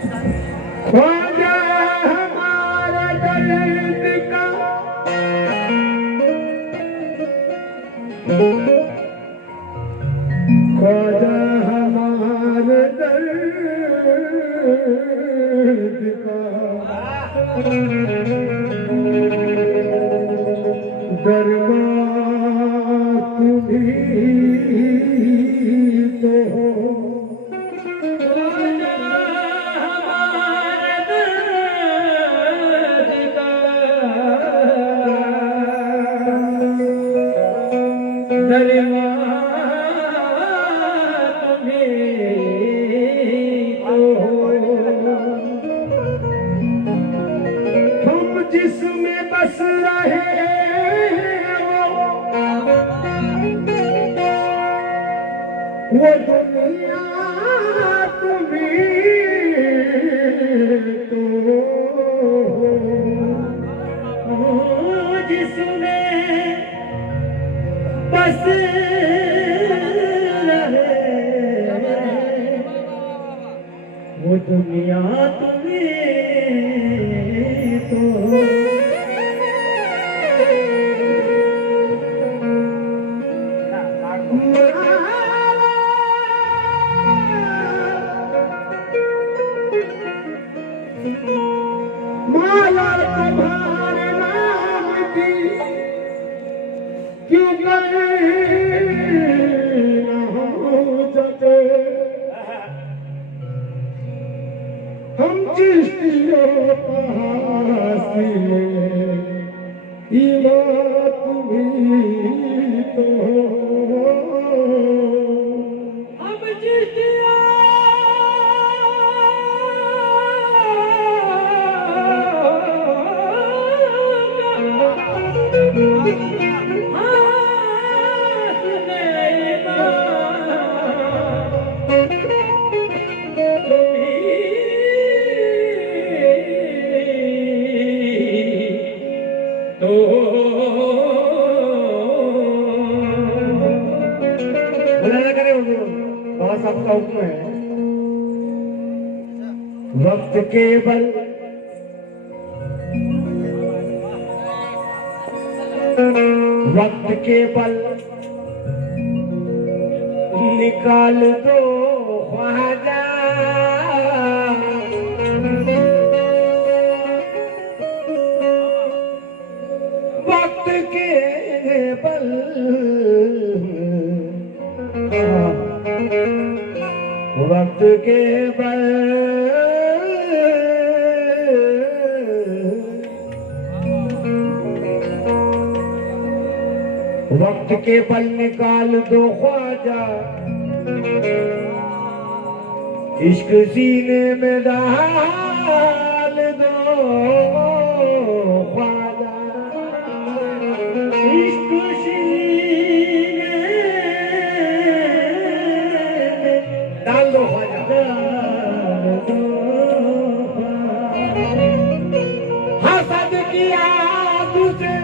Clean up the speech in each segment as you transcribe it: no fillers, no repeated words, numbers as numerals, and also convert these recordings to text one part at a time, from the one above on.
ख्वाजा हमारा दर्द का ख्वाजा हमारा दर्द का दरबार तुम्हीं तो हो। तुम जिसमें बस रहे वो दुनिया तुम्हीं तो जिसमें बस रहे वो दुनिया तुम्हीं तो माला तुम्हारे नाम की क्यों जते हम चिश्तियों पासी इमाम तुम्हीं तो हम चिश्तियों सबका हुक्म है। वक्त के बल वक्त के बल निकाल दो ख्वाजा वक्त के बल वक्त के बल वक्त के बल निकाल दो ख्वाजा इश्क सीने में डाल दो ख्वाजा इश्क सीने डाल दो ख्वाजा हसद किया तुझे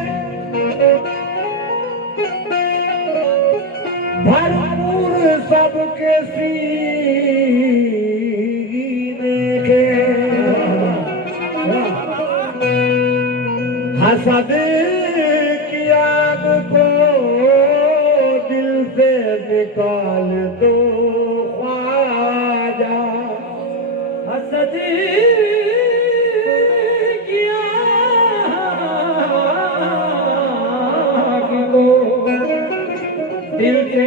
भरपूर सबके सीने के हसद की आग को दिल से निकाल दो ख्वाजा हसद की आग को दिल से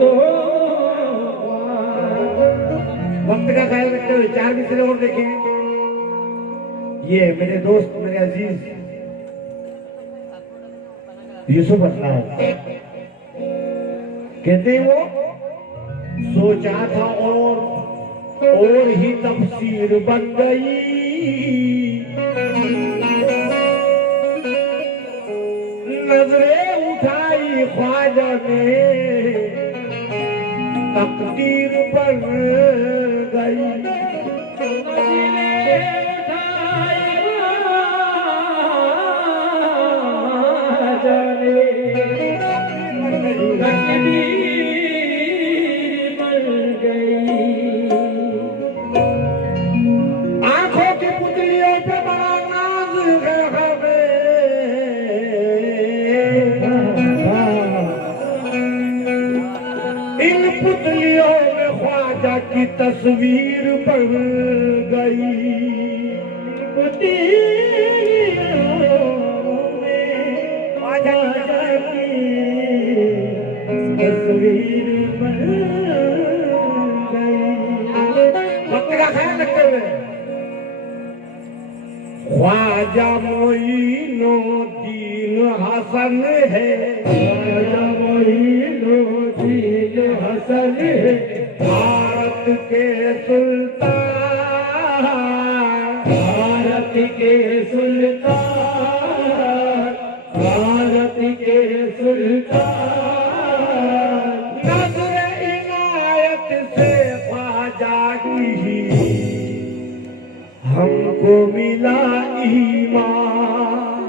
दो। वक्त का ख्याल रखते हुए 4 मिसरे और देखें। ये मेरे दोस्त मेरे अजीज यूसुफ असलाम कहते हैं वो सोचा था और ही तफसीर बन गई नजरें उठाई ख्वाजा ने तकदीर बन गई तकदीर बन गई तितलियों में ख्वाजा की तस्वीर बन गई। ख्वाजा की तस्वीर बन गई। वक्त का ख्याल रखते हुए ख्वाजा मोइनुद्दीन हसन है, ख्वाजा मोइनुद्दीन हसन है, भारत के सुल्तान, भारत के सुल्तान, भारत के सुल्तान। नज़्र इनायत से ख्वाजा की हमको मिला ईमान,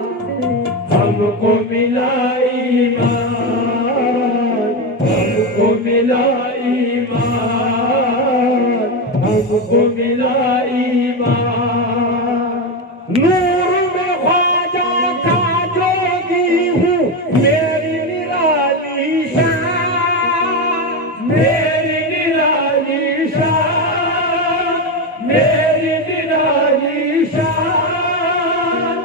हमको मिला ईमान, हमको मिला ईमान, हमको मिला ईमान। नूर में ख्वाजा का जोगी हूँ, मेरी निराली शान, मेरी निराली शान, मेरी निराली शान।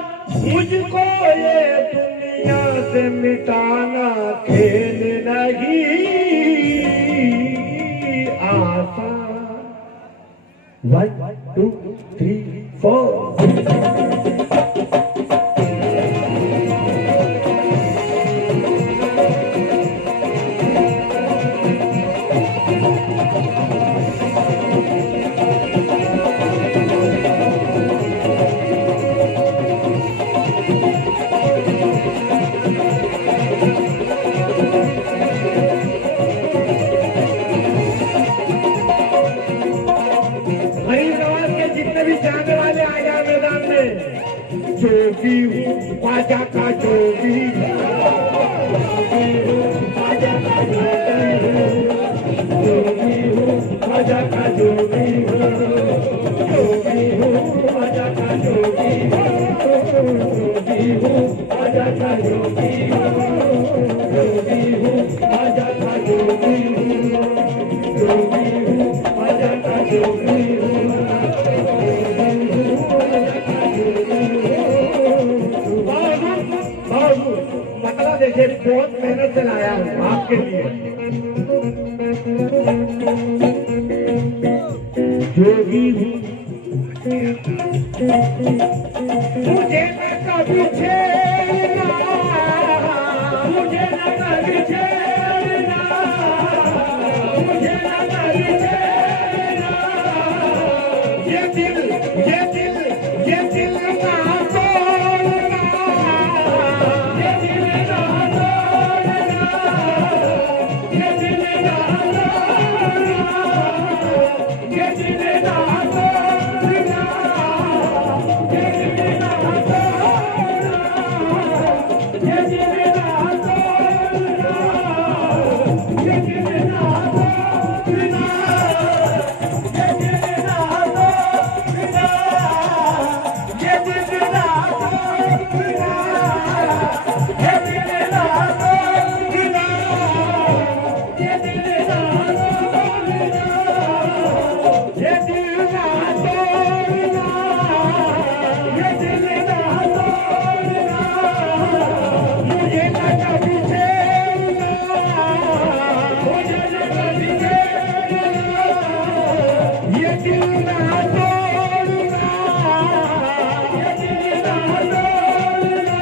मुझको ये दुनिया से मिटाना खेल नहीं आसान। 1 2 3 4 जाने वाले आया मैदान में। जोगी हूँ ख्वाजा का जोगी, ख्वाजा का जोगी हूँ, ख्वाजा का जोगी हूँ, जोगी हूँ ख्वाजा का जोगी हूँ, जोगी हूँ ख्वाजा का जोगी हूँ, जोगी हूँ ख्वाजा का जोगी हूँ, जोगी हूँ ख्वाजा का जोगी हूँ। मतलब देखिए बहुत मेहनत से लाया हूँ आपके लिए। जोगी हूँ मुझे न कभी छेड़ना, मुझे न कभी छेड़ना, मुझे न कभी छेड़ना। ये दिल ये दिल ये दिल ना तोड़ना, ये दिल ना तोड़ना, ये दिल ना तोड़ना, ये दिल ना तोड़ना, ये दिल ना तोड़ना, ये दिल ना तोड़ना, ये दिल ना तोड़ना, ये दिल ना तोड़ना, ये दिल ना तोड़ना, ये दिल ना तोड़ना, ये दिल ना तोड़ना, ये दिल ना तोड़ना, ये दिल ना तोड़ना। मुझे न कभी छेड़ना, मुझे न कभी छेड़ना, ये दिल ना तोड़ना, ये दिल ना तोड़ना।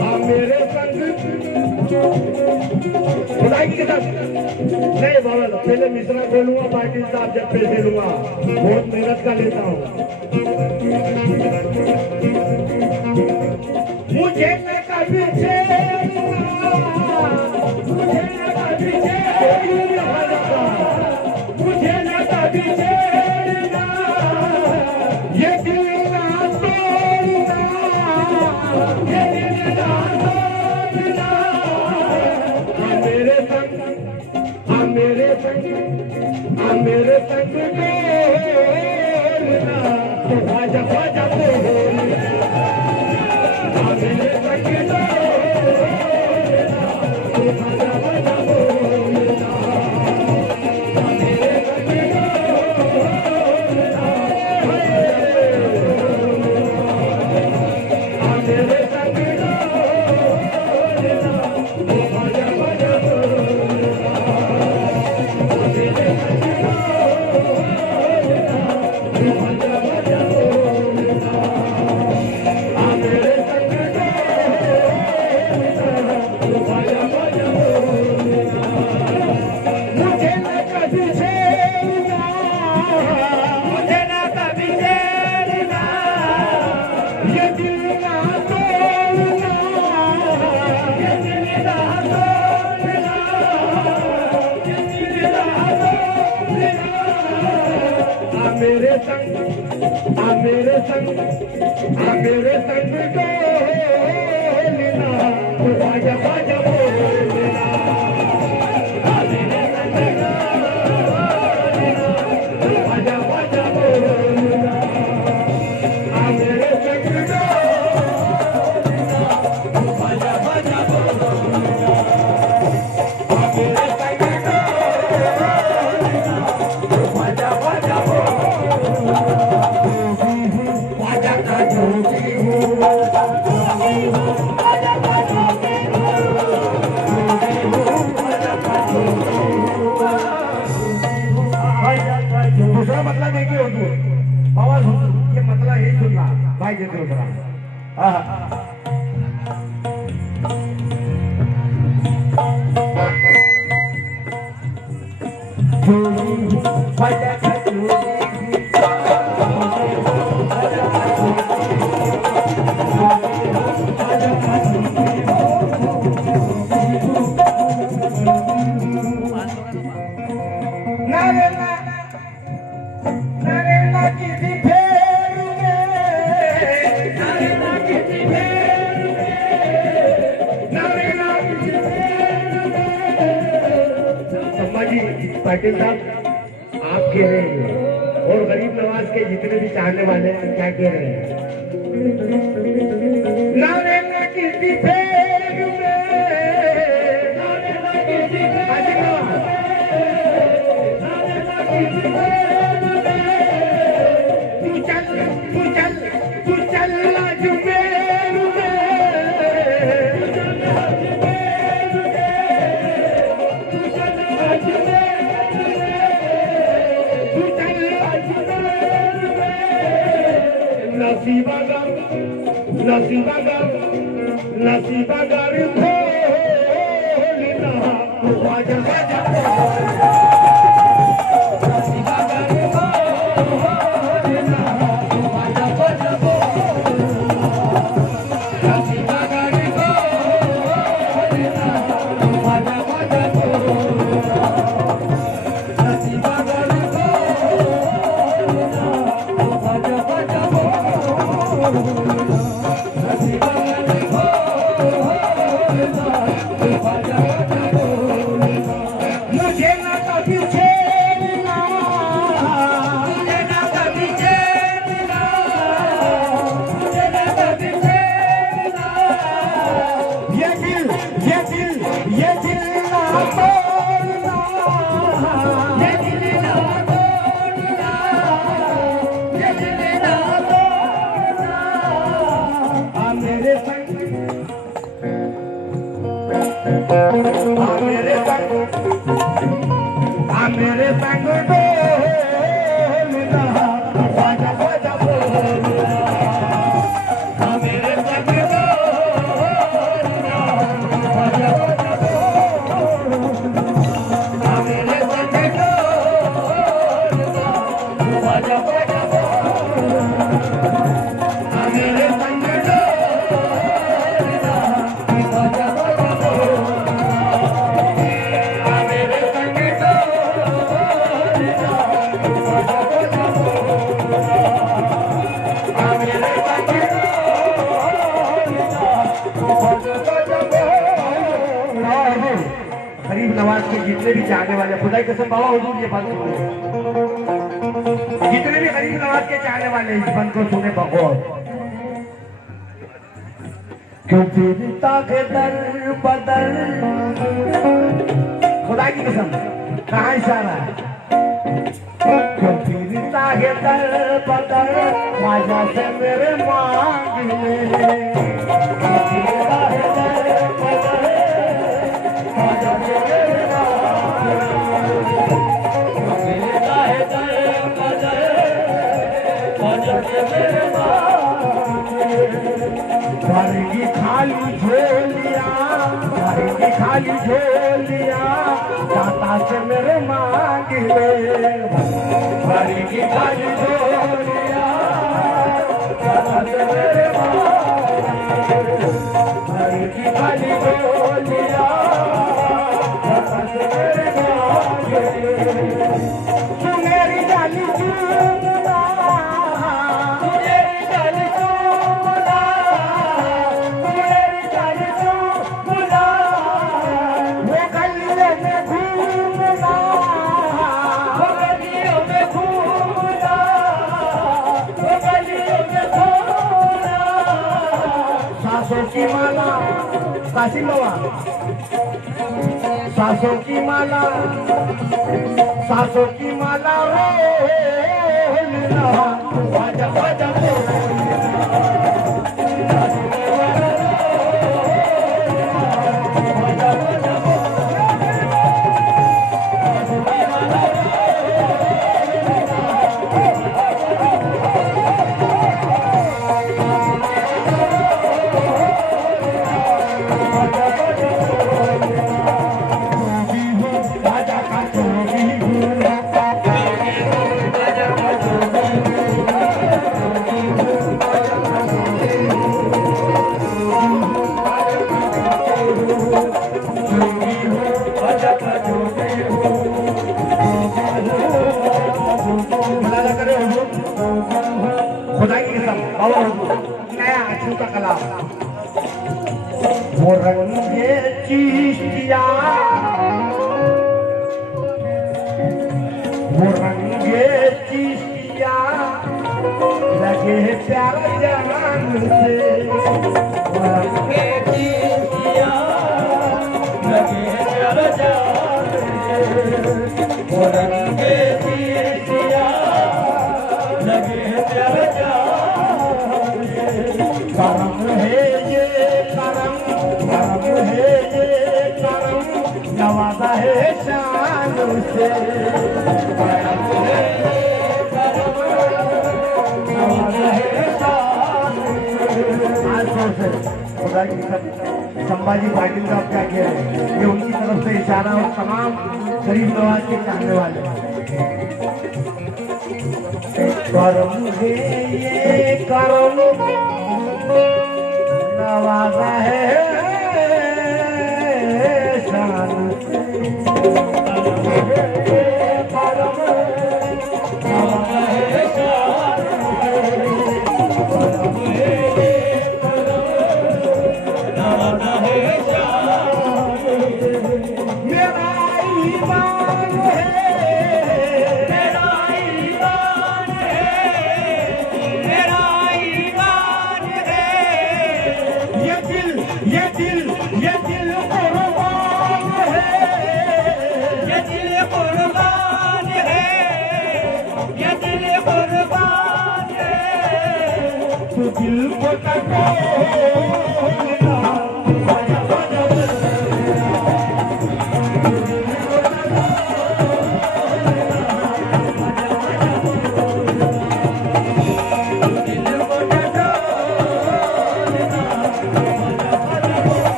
हाँ मेरे संग खुदाई की कसम नहीं बाबा, पहले मिश्रा बोलूंगा, बाकी साहब जब पैसे लूंगा। बहुत मेहनत का लेता हूँ। मुझे न कभी छेड़ना, मुझे न कभी छेड़ना, मुझे न कभी छेड़ना, ये दिल ना तोड़ना, ये दिल ना तोड़ना। हाँ मेरे संग, हाँ मेरे संग, हाँ मेरे संग डोलना, तो ख्वाजा ख्वाजा बोलना। हाँ मेरे संग डोलना, तो ख्वाजा ख्वाजा बोलना। मेरे संग आ मेरे संग डोलना बाजा बाजा बोलना आ मेरे संग बाजा बाजा बोलना आ मेरे संग डोलना बाजा बाजा बोलना आ मेरे संग डोलना बाजा बाजा बोलना बाजा का जोगी हूँ दूसरा मतलब देखिए हुजूर आवाज हुजूर ये मतलब यही सुनना भाई जी दूसरा पाटिल साहब आप कह रहे हैं और गरीब नवाज के जितने भी चाहने वाले हैं क्या कह रहे हैं ना रहना किसी फेर में ना रहना किसी तू चल जुबेर में नसीबा गारी खोलना बाजा बाजा नसीबा गारी खोलना बाजा बाजा नसीबा गारी खोलना बाजा बाजा नसीबा गारी खोलना बाजा बाजा मुझे ना कभी छेड़ना मुझे ना कभी छेड़ना मुझे ना कभी छेड़ना ये दिल ना तोड़ना ये दिल ना तोड़ना ये दिल ना तोड़ना आ मेरे संग मेरे संग डोलना बाजा बाजा बोलना मेरे संग डोलना बाजा बाजा बोलना मेरे संग डोलना बाजा बाजा बोलना मेरे संग डोलना बाजा बाजा गरीब नवाज के जितने भी चाहने वाले खुदा की कसम बाबा हुजूर ये बात सुने जितने भी गरीब नवाज के चाहने वाले इस बंद को सुने बगौर क्यों फिरता के दर बदर खुदा की कसम कहाँ इशारा है क्यों फिरता के दर बदर राजा से मेरे मांग ले फिरता है दर बदर राजा से मेरे मांग फिरता है दर बदर राजा से मेरे भरेगी खाली झोलिया दाता से मेरे मांग ले भरेगी खाली झोलिया दाता से मेरे भरेगी खाली झोलिया दाता से मेरे मांग ले मेरी जाली काशी बाबा सासों की माला रो बाजा बाजा खुदाई की कसम बाबा नया अछू का कलाम वो रंगे चिश्तिया लगे प्यारा जवान से वो रंगे चिश्तिया लगे प्यारा जवान से वो रंगे चिश्तिया लगे प्यारा करम है ये करम है ये करम नवाजा है शान से करम है ये करम नवाजा है शान से। खुदा की कसम संभाजी पाटिल का क्या किया है ये उनकी तरफ से इशारा और तमाम गरीब नवाज के चाहने वाले करम है ये करम नवाजा है शान दिल को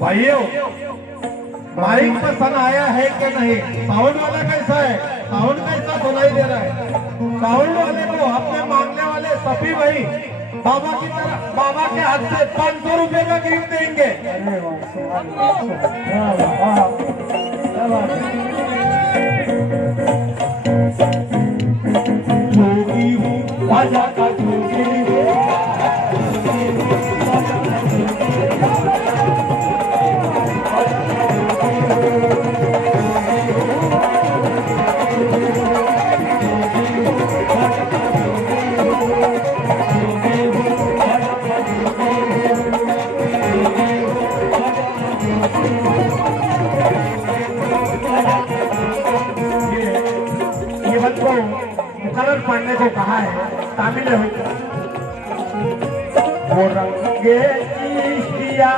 भाइयों माइक पसंद आया है कि नहीं? साउंड वाला कैसा है? साउंड कैसा सुनाई दे रहा है? साउंड वाले को अपने मांगने वाले सभी भाई बाबा की तरफ बाबा के हाथ से 500 रुपए का गिफ्ट देंगे। जोगी हूँ बाजा का जोगी को मुकर्रर पढ़ने को कहा है तामिल में वो रंगे चिश्तिया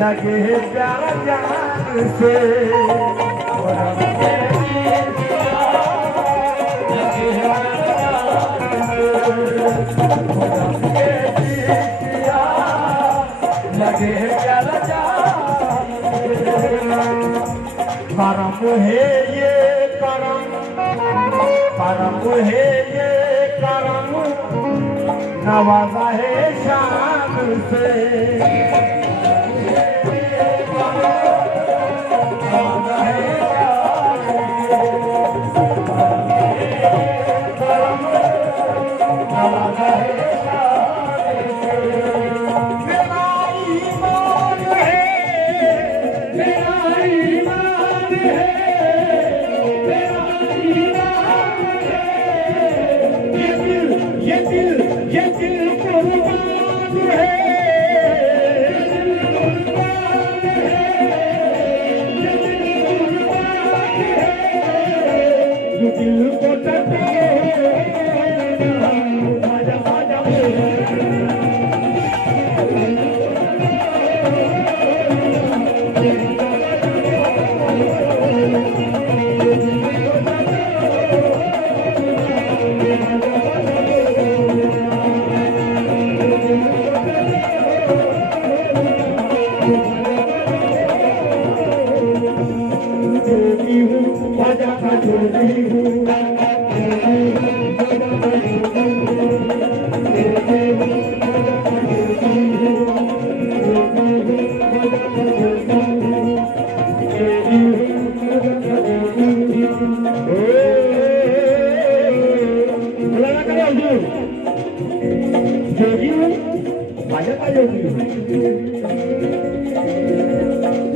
लगे प्यार जान से वो रंगे चिश्तिया लगे प्यार जान करम है ये करम है ये करम नवाजा है शान से नवाजा है शान से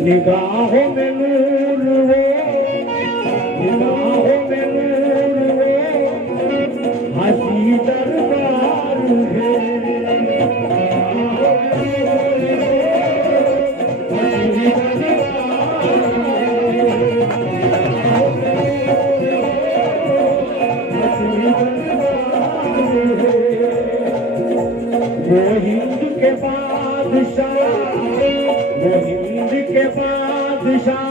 निगाहों में नूर हो, निगाहों में नूर हो, हंसी दरबार है। वो हिंद के बादशाह, वो हिंद के बादशाह,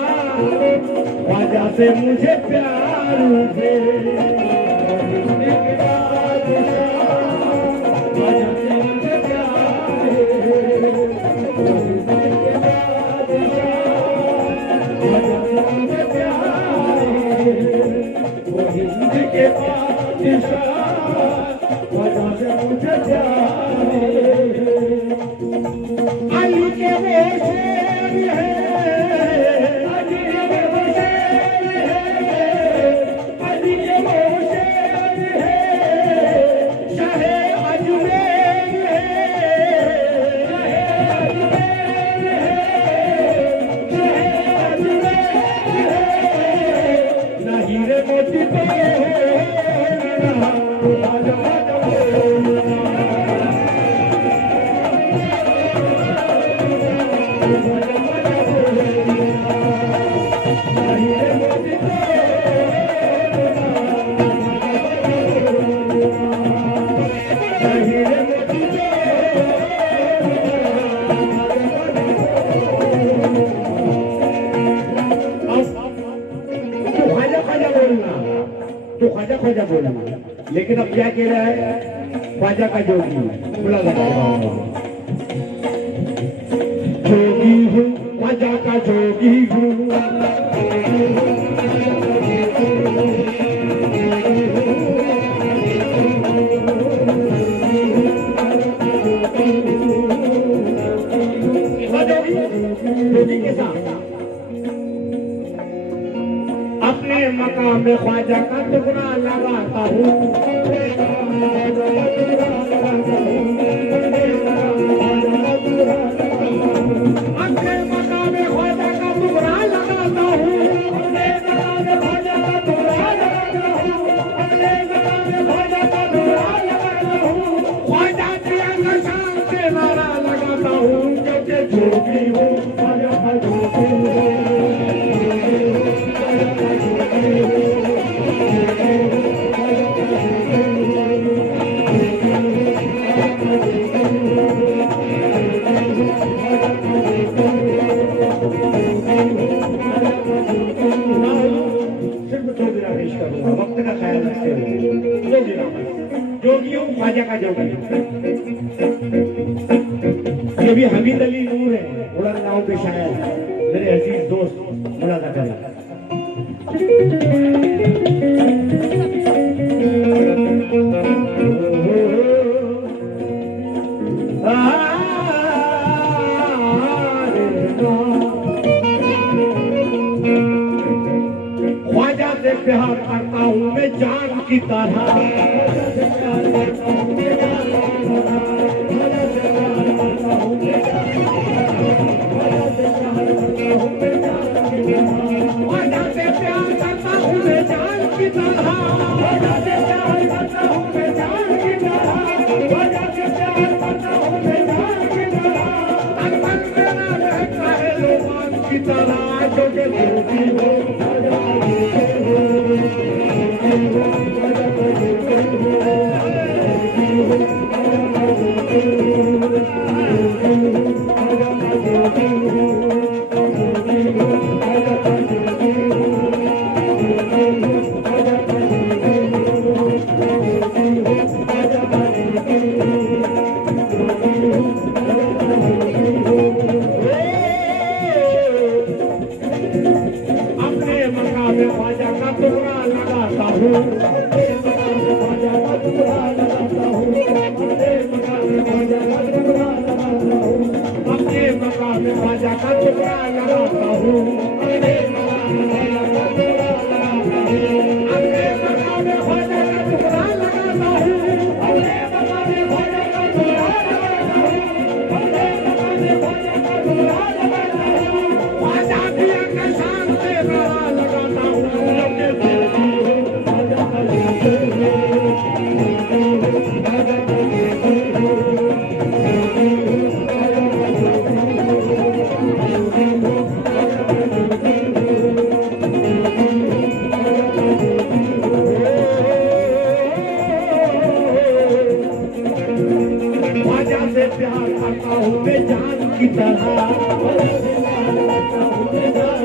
वजह से मुझे प्यार है। हिंद के बादशाह, वजह से मुझे प्यार है। हिंद के बादशाह, वजह से मुझे प्यार है। वो हिंद के बादशाह, वजह से मुझे प्यार है। अली के वो शेर है, अली के वो शेर है, अली के वो शेर है, शाहे अजमेर है, शाहे अजमेर है, शाहे अजमेर है। नहीं रे मोती तो तो ख्वाजा ख्वाजा बोला, लेकिन अब क्या कह रहा है? ख्वाजा का जोगी बोला जोगी हूँ, ख्वाजा का जोगी हूँ। जोगी के साथ अपने मकाम में ख्वाजा का टुकड़ा लगाता हूँ, अपने मकाम में ख्वाजा का टुकड़ा लगाता हूँ, अपने मकाम में ख्वाजा का टुकड़ा लगाता हूँ, अपने मकाम में ख्वाजा का टुकड़ा लगाता हूँ। ख्वाजा की शान से नारा लगाता हूँ, क्योंकि जोगी हूँ, ख्वाजा का जोगी हूँ। वक्त का ख्याल रखते हुए जोगी हूँ, ख्वाजा का जोगी। ये भी हमीद अली नूर है, उड़न गाँव के शायर, मेरे अजीज दोस्त मुलादा करें। ख्वाजा से प्यार करता हूँ मैं जान की तरह, हूँ मैं जान की तरह, वादा से प्यार करता हूँ मैं जान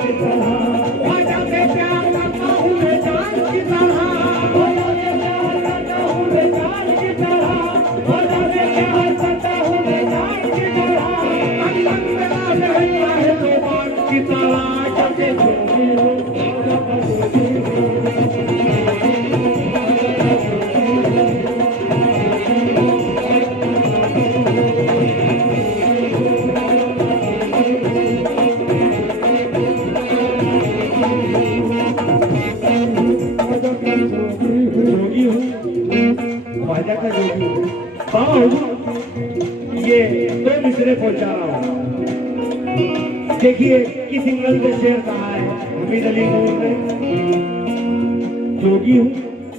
की तरह, वादा से प्यार करता हूँ मैं जान की तरह, वादा से प्यार करता हूँ मैं जान की तरह, वादा से प्यार करता हूँ मैं जान की तरह, वादा से प्यार करता हूँ मैं जान की तरह, अंदर मेरा रहता है जुबान की तरह, जैसे जो भी हो वादा का जो भी हो। जोगी हूँ, ख्वाजा का जोगी हूँ, ये दो मिसरे पहुंचा रहा हूँ। देखिए किस सिंगल पे शेर कहा है हमीद अली नूर ने, जोगी हूँ,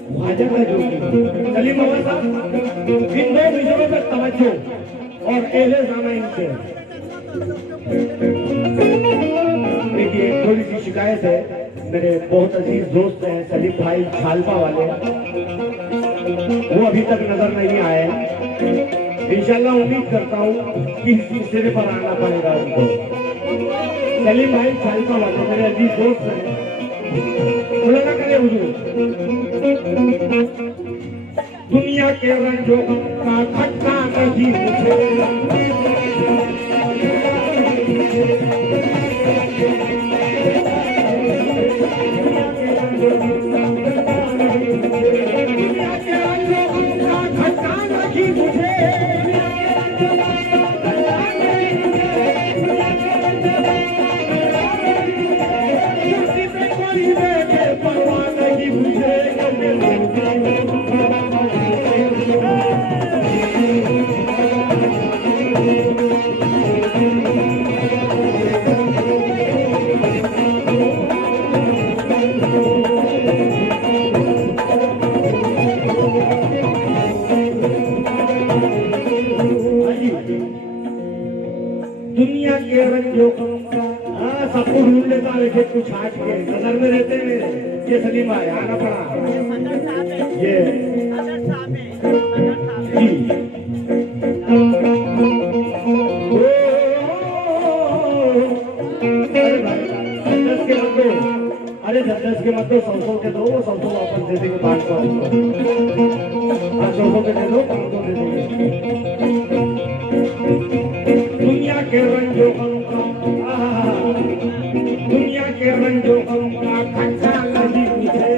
ख्वाजा का जोगी हूँ। सलीम बाबा साहब इन दो मिसरों पर तवज्जो और एहले ज़माइन से। देखिए थोड़ी सी शिकायत है, मेरे बहुत अजीज दोस्त हैं सलीम भाई छालपा वाले, वो अभी तक नजर नहीं आए। इंशाल्लाह उम्मीद करता हूँ कि इस सिलसिले पर आना पड़ेगा उनको। सलीम भाई छालपा वाले मेरे अजीज दोस्त हैं, खुला ना करे हुजूर। दुनिया के रंजों का खट्टा नहीं मुझे, दुनिया के रंजों सबको ढूंढ लेता है, कुछ आज के नजर में रहते मेरे। ये सलीम भाई आना पड़ा, ये जी अरे 10 के मत दो, 100 के दो, 100 वापस दे देंगे 500, 100 के दे दो, 500 दे देंगे। दुनिया के रंजों दुनिया के रंजों का खट्टा कभी मुझे,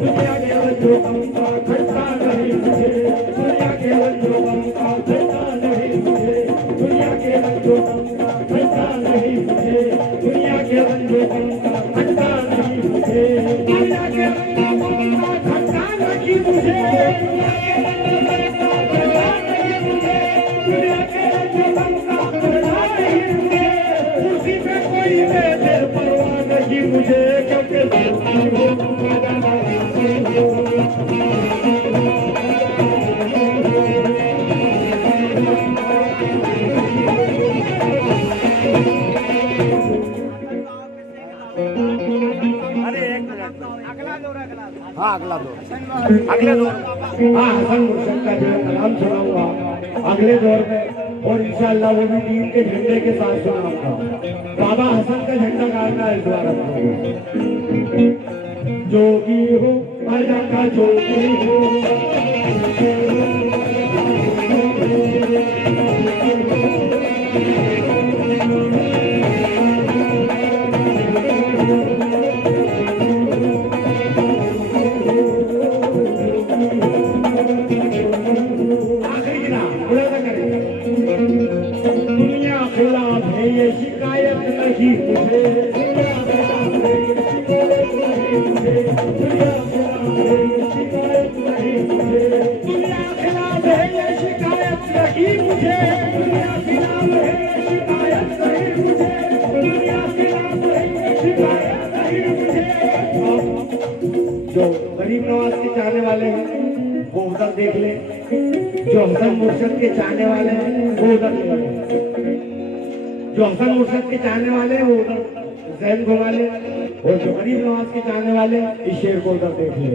दुनिया के रंजों का खट्टा नहीं मुझे, दुनिया के रंजों का खट्टा नहीं मुझे, दुनिया के रंजों का खट्टा नहीं मुझे, दुनिया के रंजों का खट्टा नहीं मुझे, दुनिया के रंजों का खट्टा नहीं मुझे, मुझे क्योंकि अगला दौर अगले दौर हाँ हसन मुर्शद का जो कलाम सुनाऊंगा अगले दौर में, और इंशाअल्लाह वो भी दीन के झंडे के साथ सुनाऊंगा। बाबा हसन का झंडा गाड़ना है इस बार। जोगी हो ख्वाजा का जोगी हो, दुनिया खिलाफ है ये शिकायत नहीं मुझे, दुनिया खिलाफ है ये शिकायत नहीं मुझे, दुनिया खिलाफ है ये शिकायत नहीं मुझे, दुनिया खिलाफ है ये शिकायत नहीं मुझे, दुनिया खिलाफ है ये शिकायत नहीं मुझे, दुनिया खिलाफ है ये शिकायत नहीं मुझे। जो गरीब नवाज के चाहने वाले हैं वो उधर देख ले, जो हसन मुर्शद के चाहने वाले हैं वो उधर देख ले, जो हसन मुर्शद के चाहने वाले हैं वो उधर जहन घुमा ले, और जो गरीब नवाज के चाहने वाले इस शेर को उधर देख ले।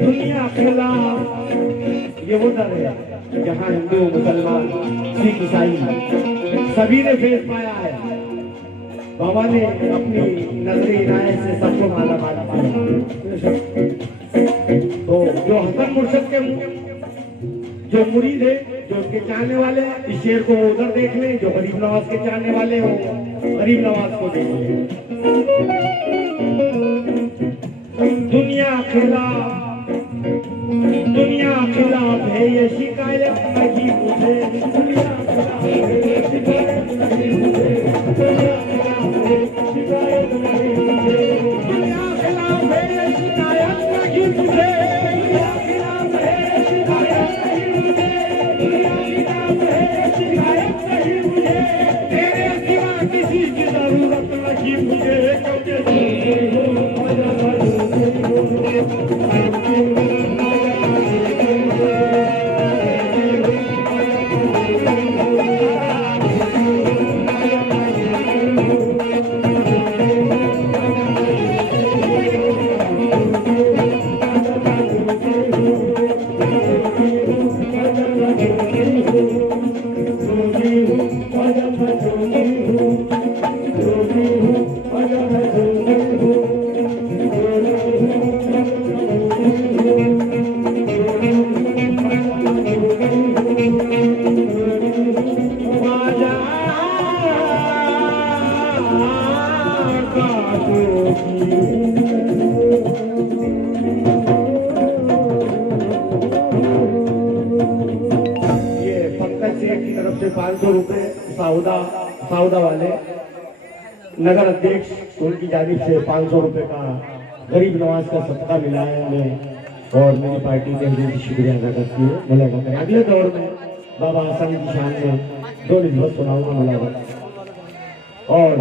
दुनिया खिलाफ ये वो दर है जहाँ हिंदू मुसलमान सिख ईसाई सभी ने फेस पाया है। बाबा ने अपनी नजर इनायत से सबको माला माला पाया। तो जो हसन मुर्शद के जो मुरीद है, जो उसके चाहने वाले इस शेर को उधर देख लें, जो गरीब नवाज के चाहने वाले हो गरीब नवाज को देख लें। दुनिया खिलाफ है ये शिकायत नहीं मुझे, दुनिया खिलाफ है ये शिकायत नहीं मुझे, दुनिया खिलाफ है शिकायत नहीं मुझे, दुनिया खिलाफ है ये शिकायत नहीं मुझे, दुनिया खिलाफ है शिकायत नहीं मुझे, दुनिया खिलाफ है शिकायत नहीं मुझे, तेरे सिवा किसी की जरूरत नहीं मुझे, साउदा वाले नगर अध्यक्ष उनकी जानिब से 500 रुपए का गरीब नवाज का सदका मिला है हमें, और मेरी पार्टी के हृदय से शुक्रिया अदा करती है। मुलाकात करें अगले दौर में बाबा हसन की शान में 2 निस्बत सुनाऊंगा मुलाकात। और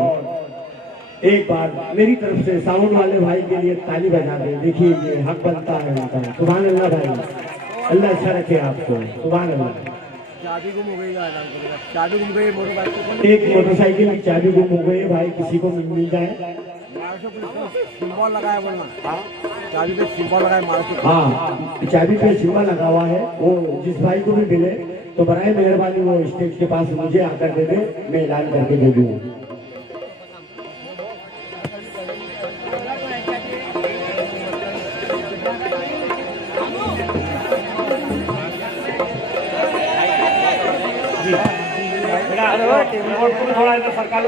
एक बार मेरी तरफ से साउंड वाले भाई के लिए ताली बजा दें। देखिए ये हक बनता है उनका। सुभान अल्लाह भाई, अल्लाह अच्छा रखे आपको। सुभान अल्लाह। चाबी गुम हो गई, चाबी गुम गई एक मोटरसाइकिल की चाबी गुम हो गई भाई, किसी को मिल जाए। सिंबल लगाया बोलना, चाबी पे सिंबल लगाया। हाँ चाबी पे सिंबल लगा हुआ है, वो जिस भाई को भी मिले तो बराए मेहरबानी वो स्टेज के पास मुझे आकर दे दे, मैं ऐलान करके दे दूँ। थोड़ा इधर सरकार